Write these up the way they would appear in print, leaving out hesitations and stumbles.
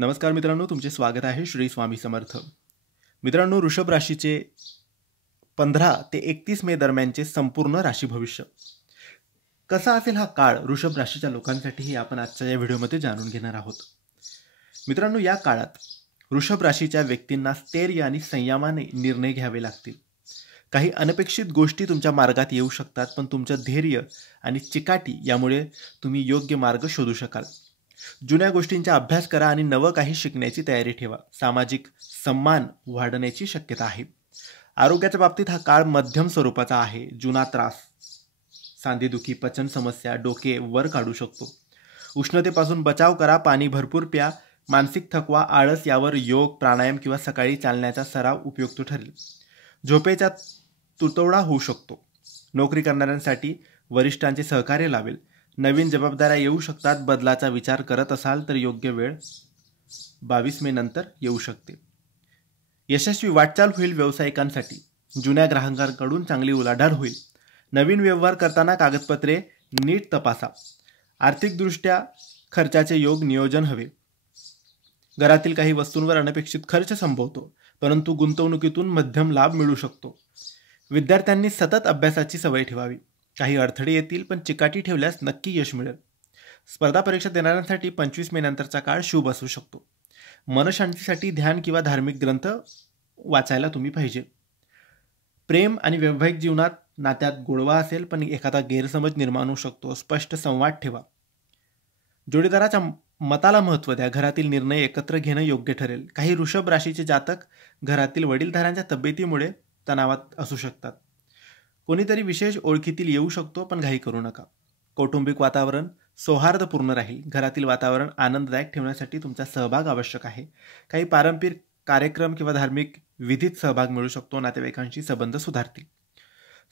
नमस्कार मित्रांनो, तुमचे स्वागत आहे श्री स्वामी समर्थ. मित्रांनो, वृषभ राशीचे 15 ते 31 मे दरम्यानचे संपूर्ण राशी भविष्य कसा असेल हा काळ वृषभ राशीच्या लोकांसाठीही आपण आजच्या या व्हिडिओमध्ये जाणून घेणार आहोत. मित्रांनो, या काळात वृषभ राशीच्या व्यक्तींना स्थैर्य आणि संयमाने निर्णय घ्यावे लागतील. काही अनपेक्षित गोष्टी तुमच्या मार्गात येऊ शकतात, पण तुमचं धैर्य आणि चिकाटी यामुळे तुम्ही योग्य मार्ग शोधू शकाल. जुन्या गोष्टींचा अभ्यास करा आणि नवं काही शिकण्याची तयारी ठेवा. सामाजिक सन्मान वाढण्याची शक्यता आहे. आरोग्याच्या बाबतीत हा काळ मध्यम स्वरूपाचा आहे. जुना त्रास, सांधेदुखी, पचन समस्या, डोके वर काढू शकतो. उष्णतेपासून बचाव करा. पाणी भरपूर प्या. मानसिक थकवा, आळस यावर योग, प्राणायाम किंवा सकाळी चालण्याचा सराव उपयुक्त ठरेल. झोपेचा तुटवडा होऊ शकतो. नोकरी करणाऱ्यांसाठी वरिष्ठांचे सहकार्य लावेल. नवीन जबाबदाऱ्या येऊ शकतात. बदलाचा विचार करत असाल तर योग्य वेळ 22 मे नंतर येऊ शकते. यशस्वी वाटचाल होईल. व्यावसायिकांसाठी जुन्या ग्राहकांकडून चांगली उलाढाल होईल. नवीन व्यवहार करताना कागदपत्रे नीट तपासा. आर्थिकदृष्ट्या खर्चाचे योग नियोजन हवे. घरातील काही वस्तूंवर अनपेक्षित खर्च संभवतो, परंतु गुंतवणुकीतून मध्यम लाभ मिळू शकतो. विद्यार्थ्यांनी सतत अभ्यासाची सवय ठेवावी. काही अडथळे येतील, पण चिकाटी ठेवल्यास नक्की यश मिळेल. स्पर्धा परीक्षा देणाऱ्यांसाठी 25 मे नंतरचा काळ शुभ असू शकतो. मनशांतीसाठी ध्यान किंवा धार्मिक ग्रंथ वाचायला तुम्ही पाहिजे. प्रेम आणि वैवाहिक जीवनात नात्यात गोडवा असेल, पण एखादा गैरसमज निर्माण होऊ शकतो. स्पष्ट संवाद ठेवा. जोडीदाराच्या मताला महत्त्व द्या. घरातील निर्णय एकत्र घेणं योग्य ठरेल. काही वृषभ राशीचे जातक घरातील वडीलधाऱ्यांच्या तब्येतीमुळे तणावात असू शकतात. कोणीतरी विशेष ओळखीतील येऊ शकतो, पण घाई करू नका. कौटुंबिक वातावरण सौहार्दपूर्ण राहील. घरातील वातावरण आनंददायक ठेवण्यासाठी तुमचा सहभाग आवश्यक आहे. काही पारंपरिक कार्यक्रम किंवा धार्मिक विधीत सहभाग मिळू शकतो. नातेवाईकांशी संबंध सुधारतील.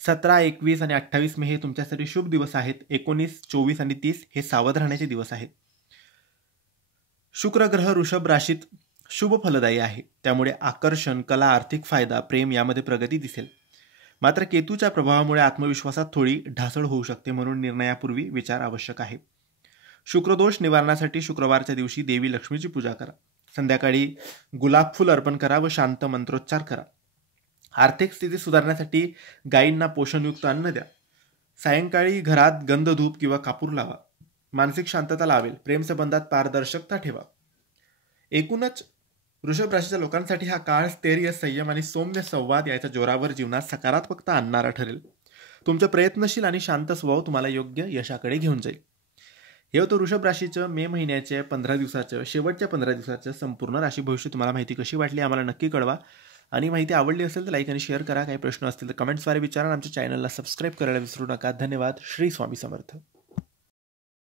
17, 21 आणि 28 मे हे तुमच्यासाठी शुभ दिवस आहेत. 19, 24 आणि 30 हे सावध राहण्याचे दिवस आहेत. शुक्र ग्रह वृषभ राशीत शुभ फलदायी आहे. त्यामुळे आकर्षण, कला, आर्थिक फायदा, प्रेम यामध्ये प्रगती दिसेल. मात्र केतूच्या प्रभावामुळे आत्मविश्वासात थोडी ढासळ होऊ शकते, म्हणून निर्णयापूर्वी विचार आवश्यक आहे. शुक्रदोष निवारणासाठी शुक्रवारच्या दिवशी देवी लक्ष्मीची पूजा करा. संध्याकाळी गुलाब फूल अर्पण करा व शांत मंत्रोच्चार करा. आर्थिक स्थिती सुधारण्यासाठी गायींना पोषणयुक्त अन्न द्या. सायंकाळी घरात गंध, धूप किंवा कापूर लावा. मानसिक शांतता लावेल. प्रेमसंबंधात पारदर्शकता ठेवा. एकूणच वृषभ राशीच्या लोकांसाठी हा काळ स्थैर्य, संयम आणि सौम्य संवाद याच्या जोरावर जीवनात सकारात्मकता आणणारा ठरेल. तुमचं प्रयत्नशील आणि शांत स्वभाव तुम्हाला योग्य यशाकडे घेऊन जाईल. हे होतं वृषभ राशीचं मे महिन्याच्या 15 दिवसाचं शेवटच्या 15 दिवसाचं संपूर्ण राशी भविष्य. तुम्हाला माहिती कशी वाटली आम्हाला नक्की कळवा. आणि माहिती आवडली असेल तर लाईक आणि शेअर करा. काही प्रश्न असतील तर कमेंट्सद्वारे विचारा. आमच्या चॅनलला सबस्क्राईब करायला विसरू नका. धन्यवाद. श्री स्वामी समर्थ.